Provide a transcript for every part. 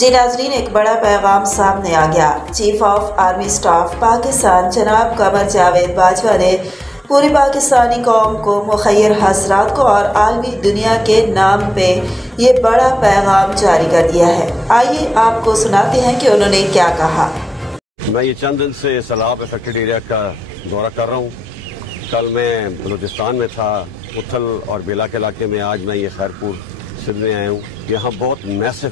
جی ناظرین، ایک بڑا پیغام سامنے آ گیا۔ Chief of army staff Pakistan جناب جاوید باجوہ نے پوری پاکستانی قوم کو، مخیر حضرات کو اور عالمی دنیا کے نام پہ یہ بڑا پیغام جاری کر دیا ہے۔ آئیے آپ کو سناتے ہیں کہ انہوں نے کیا کہا۔ میں یہ چند دن سے سیلاب افیکٹڈ ایریا کا دورہ کر رہا ہوں۔ کل میں بلوچستان میں تھا، اتھل اور بیلا کے علاقے میں، آج میں یہ خیرپور سندھ میں آیا ہوں۔ یہاں بہت میسو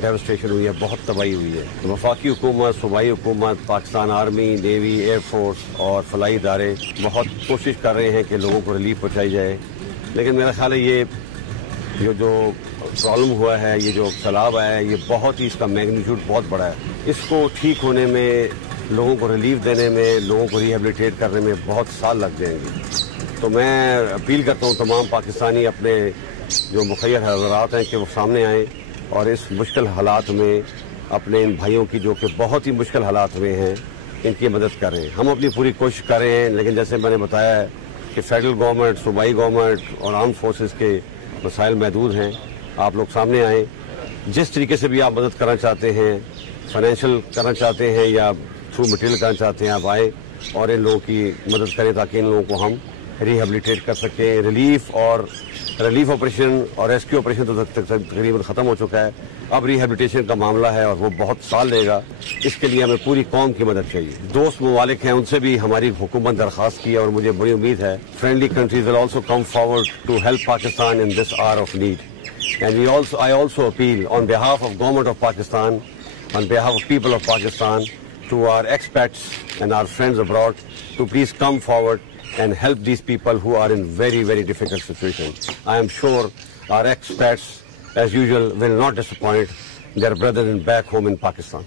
ڈیوسٹیشن ہوئی ہے، بہت تباہی ہوئی ہے۔ وفاقی حکومت، صوبائی حکومت، Pakistan army, navy, air force اور فلاحی ادارے بہت کوشش کر رہے ہیں کہ لوگوں کو ریلیف پہنچائی جائے، لیکن میرا خیال ہے یہ جو پرابلم ہوا ہے، یہ جو سیلاب آیا ہے، یہ بہت ہی، اس کا میگنیٹیوڈ بہت بڑا ہے۔ اس کو ٹھیک ہونے میں، لوگوں کو ریلیف دینے میں، لوگوں کو ریہیبلیٹیٹ کرنے میں بہت سال لگ جائیں گے۔ تو میں اپیل کرتا ہوں تمام پاکستانی اپنے جو مخیر حضرات ہیں کہ وہ سامنے آئیں اور اس مشکل حالات میں اپنے ان بھائیوں کی، جو کہ بہت ہی مشکل حالات میں ہیں، ان کی مدد کریں۔ ہم اپنی پوری کوشش کر رہے ہیں، لیکن جیسے میں نے بتایا ہے کہ فیڈرل گورنمنٹ، صوبائی گورنمنٹ اور آرم فورسز کے وسائل محدود ہیں۔ آپ لوگ سامنے آئیں، جس طریقے سے بھی آپ مدد کرنا چاہتے ہیں، فائنینشیل کرنا چاہتے ہیں یا تھرو مٹیریل کرنا چاہتے ہیں، آپ آئیں اور ان لوگوں کی مدد کریں تاکہ ان لوگوں کو ہم ریہیبلیٹیٹ کر سکیں۔ ریلیف آپریشن اور ریسکیو آپریشن تو تقریباً ختم ہو چکا ہے، اب ریہیبلیٹیشن کا معاملہ ہے اور وہ بہت سال لے گا۔ اس کے لیے ہمیں پوری قوم کی مدد چاہیے۔ دوست ممالک ہیں، ان سے بھی ہماری حکومت درخواست کی ہے اور مجھے بڑی امید ہے friendly countries will also come forward to help Pakistan in this hour of need. And I also appeal on behalf of Government of Pakistan, on behalf of people of Pakistan, to our expats and our friends abroad to please come forward and help these people who are in very, very difficult situations. I am sure our expats, as usual, will not disappoint their brethren back home in Pakistan.